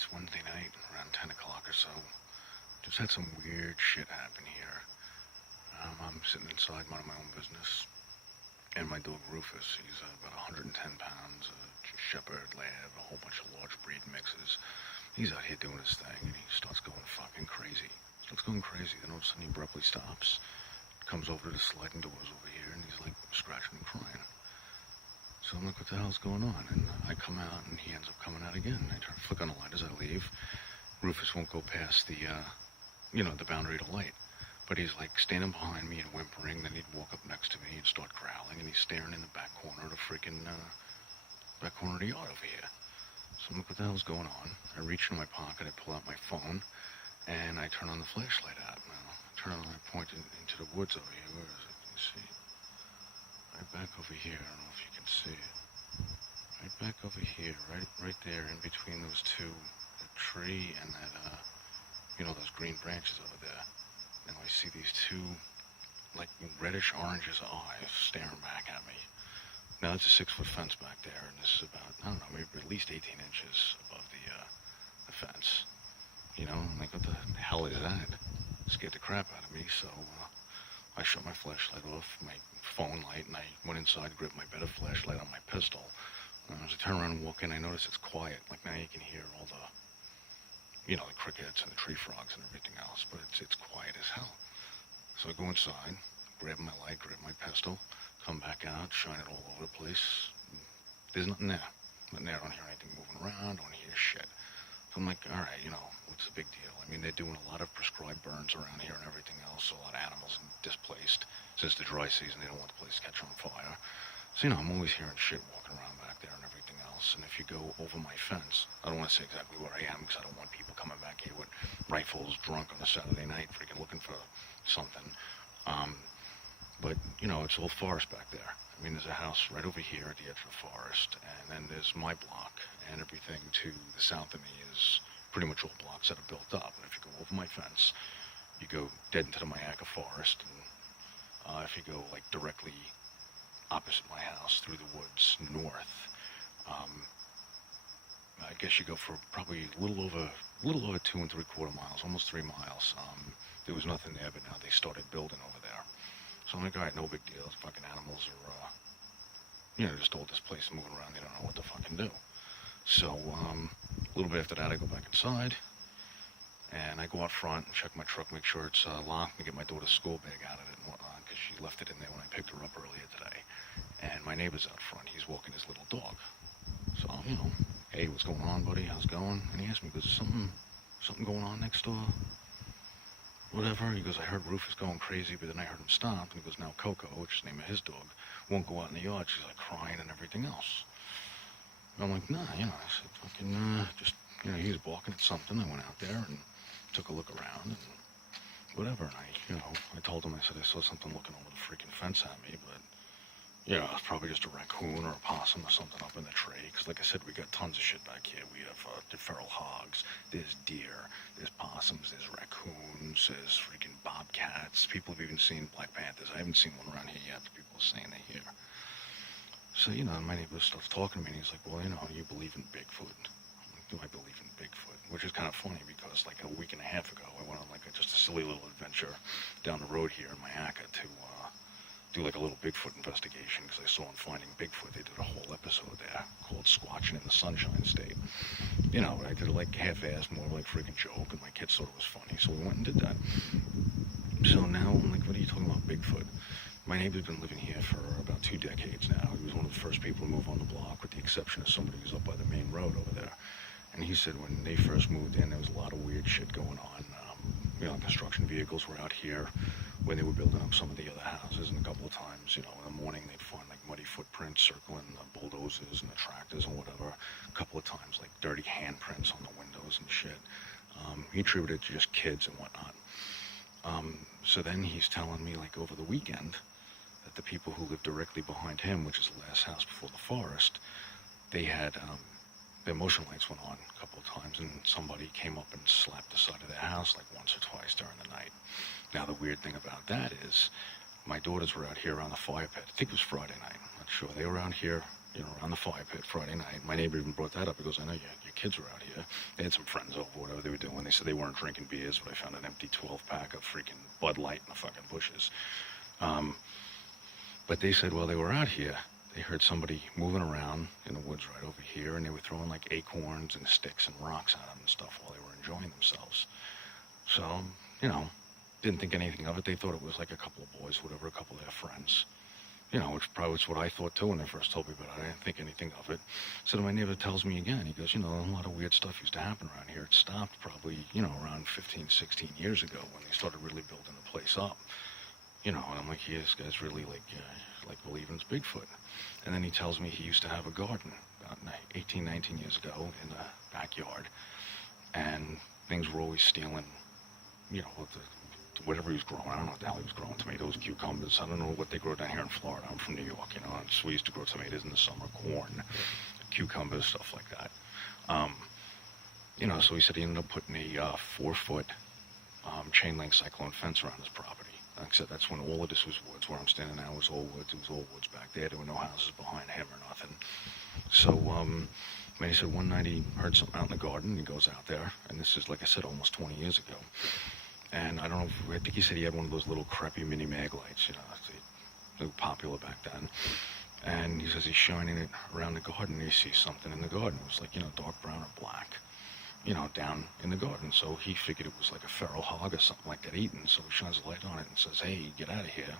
It's Wednesday night, around 10 o'clock or so. Just had some weird shit happen here. I'm sitting inside minding my own business, and my dog Rufus, he's about 110 pounds, a shepherd, lab, a whole bunch of large breed mixes. He's out here doing his thing, and he starts going fucking crazy. Then all of a sudden he abruptly stops, comes over to the sliding doors over here, and he's like scratching and crying. So I'm like, what the hell's going on? And I come out, and he ends up coming out again. I try to flick on the light as I leave. Rufus won't go past the boundary to light. But he's like standing behind me and whimpering. Then he'd walk up next to me and start growling, and he's staring in the back corner of the freaking back corner of the yard over here. So I'm like, what the hell's going on? I reach in my pocket, I pull out my phone, and I turn on the flashlight out. Now, I turn on, I point into the woods over here. Where is it? Can you see? Right back over here. I don't know if you can see it. Right back over here, right there, in between those two, the tree and that, those green branches over there. And I see these two, like, reddish oranges eyes staring back at me. Now, that's a 6-foot fence back there, and this is about, I don't know, maybe at least 18 inches above the fence. I'm like, what the hell is that? It scared the crap out of me, so I shut my flashlight off, my phone light, and I went inside, gripped my better flashlight on my pistol. And as I turn around and walk in, I notice it's quiet. Like, now you can hear all the crickets and the tree frogs and everything else, but it's quiet as hell. So I go inside, grab my light, grab my pistol, come back out, shine it all over the place. There's nothing there. Nothing there. I don't hear anything moving around. I don't hear shit. So I'm like, all right, what's the big deal? I mean, they're doing a lot of prescribed burns around here and everything else, so a lot of animals displaced. Since the dry season, they don't want the place to catch on fire. So, I'm always hearing shit walking around back there and everything else. And if you go over my fence, I don't want to say exactly where I am because I don't want people coming back here with rifles drunk on a Saturday night freaking looking for something. But, it's all forest back there. I mean, there's a house right over here at the edge of the forest, and then there's my block, and everything to the south of me is pretty much all blocks that are built up. And if you go over my fence, you go dead into the Mayaca forest, and if you go, like, directly opposite my house through the woods north, I guess you go for probably a little over 2 3/4 miles, almost 3 miles. There was nothing there, but now they started building over there. So I'm like, all right, no big deal. Fucking animals are, just all displaced, moving around. They don't know what to fucking do. So a little bit after that, I go back inside, and I go out front and check my truck, make sure it's locked, and get my daughter's school bag out of it and whatnot, because she left it in there when I picked her up earlier today. And my neighbor's out front. He's walking his little dog. So, hey, what's going on, buddy? How's it going? And he asked me, goes, something going on next door? Whatever. He goes, I heard Rufus going crazy, but then I heard him stop. And he goes, now Coco, which is the name of his dog, won't go out in the yard. She's like crying and everything else. And I'm like, nah, I said, fucking, he was barking at something. I went out there and took a look around and whatever. And I told him, I said, I saw something looking over the freaking fence at me, but it's probably just a raccoon or a possum or something up in the tree. Because like I said, we got tons of shit back here. We have the feral hogs, there's deer, there's possums, there's raccoons, there's freaking bobcats. People have even seen black panthers. I haven't seen one around here yet, but people are saying they're here. So, my neighbor starts talking to me, and he's like, well, do you believe in Bigfoot? I'm like, do I believe in Bigfoot? Which is kind of funny because, like, a week and a half ago, I went on, like, just a silly little adventure down the road here in Mayaca to do, like, a little Bigfoot investigation because I saw on Finding Bigfoot, they did a whole episode there called Squatching in the Sunshine State. I did it, like, half-assed, more like freaking joke, and my kids thought it was funny, so we went and did that. So now I'm like, what are you talking about, Bigfoot? My neighbor's been living here for about 2 decades now. He was one of the first people to move on the block, with the exception of somebody who's up by the main road over there. And he said when they first moved in, there was a lot of weird shit going on. Construction vehicles were out here when they were building up some of the other houses, and a couple of times, in the morning they'd find like muddy footprints circling the bulldozers and the tractors and whatever. A couple of times, like dirty handprints on the windows and shit. He attributed it to just kids and whatnot. So then he's telling me, like, over the weekend, that the people who lived directly behind him, which is the last house before the forest, they had their motion lights went on a couple of times, and somebody came up and slapped the side of their house like once or twice during the night. Now, the weird thing about that is my daughters were out here around the fire pit. I think it was Friday night. I'm not sure. They were out here around the fire pit Friday night. My neighbor even brought that up. He goes, I know your kids were out here. They had some friends over, whatever they were doing. They said they weren't drinking beers, but I found an empty 12-pack of freaking Bud Light in the fucking bushes. But they said while they were out here, they heard somebody moving around in the woods right over here, and they were throwing like acorns and sticks and rocks at them and stuff while they were enjoying themselves. So, didn't think anything of it. They thought it was like a couple of boys, whatever, a couple of their friends. Which probably was what I thought too when they first told me about it. I didn't think anything of it. So my neighbor tells me again, he goes, a lot of weird stuff used to happen around here. It stopped probably, around 15, 16 years ago when they started really building the place up. And I'm like, yeah, this guy's really like believing it's Bigfoot. And then he tells me he used to have a garden about 18, 19 years ago in the backyard. And things were always stealing, whatever he was growing. I don't know what the hell he was growing. Tomatoes, cucumbers. I don't know what they grow down here in Florida. I'm from New York, and so we used to grow tomatoes in the summer, corn, cucumbers, stuff like that. So he said he ended up putting a 4-foot chain link cyclone fence around his property. Like I said, that's when all of this was woods. Where I'm standing now was all woods. It was all woods back there. There were no houses behind him or nothing. So, he said one night he heard something out in the garden. He goes out there, and this is, like I said, almost 20 years ago. And I don't know, I think he said he had one of those little crappy mini mag lights, they were popular back then. And he says he's shining it around the garden, and he sees something in the garden. It was like, dark brown or black, down in the garden. So he figured it was like a feral hog or something like that eating. So he shines a light on it and says, hey, get out of here.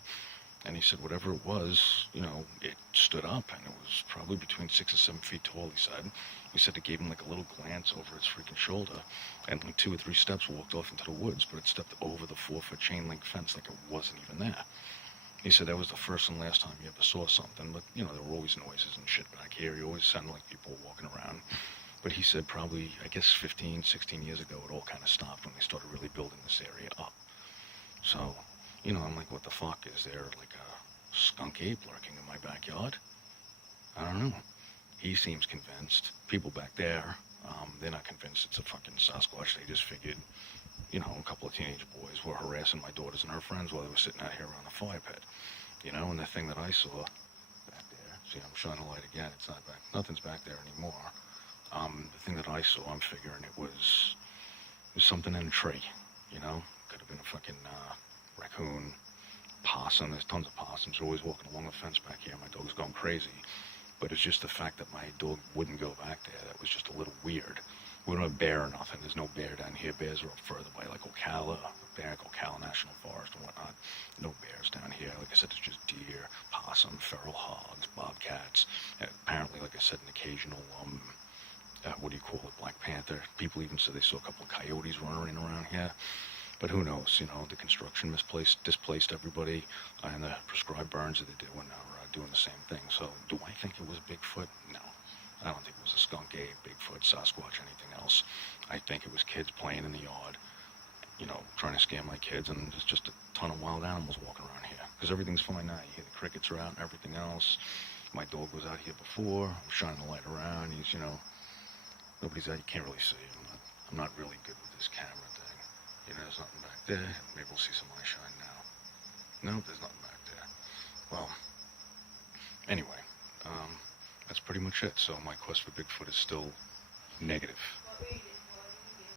And he said whatever it was, it stood up, and it was probably between 6 and 7 feet tall, he said. He said it gave him like a little glance over its freaking shoulder, and like 2 or 3 steps walked off into the woods, but it stepped over the 4-foot chain link fence like it wasn't even there. He said that was the first and last time he ever saw something, but, there were always noises and shit back here. He always sounded like people were walking around. But he said probably, I guess 15, 16 years ago, it all kind of stopped when they started really building this area up. So, I'm like, what the fuck? Is there like a skunk ape lurking in my backyard? I don't know. He seems convinced. People back there, they're not convinced it's a fucking Sasquatch. They just figured, a couple of teenage boys were harassing my daughters and her friends while they were sitting out here around the fire pit. And the thing that I saw back there, see, I'm shining a light again. It's not back. Nothing's back there anymore. The thing that I saw, I'm figuring it was something in a tree, Could have been a fucking Racoon, possum. There's tons of possums. They're always walking along the fence back here. My dog's going crazy. But it's just the fact that my dog wouldn't go back there. That was just a little weird. We don't have bear or nothing. There's no bear down here. Bears are up further by like Ocala, Ocala National Forest and whatnot. No bears down here. Like I said, it's just deer, possum, feral hogs, bobcats. Apparently, like I said, an occasional, Black Panther. People even said they saw a couple of coyotes running around here. But who knows, the construction displaced everybody, and the prescribed burns that they did when they were doing the same thing. So do I think it was Bigfoot? No. I don't think it was a skunk ape, Bigfoot, Sasquatch, anything else. I think it was kids playing in the yard, trying to scare my kids, and there's just a ton of wild animals walking around here. Because everything's fine now. You hear the crickets are out and everything else. My dog was out here before. I'm shining the light around. He's, nobody's out. You can't really see him. I'm not really good with this camera thing. There's nothing back there. Maybe we'll see some eye shine now. Nope, there's nothing back there. Well, anyway, that's pretty much it. So my quest for Bigfoot is still negative.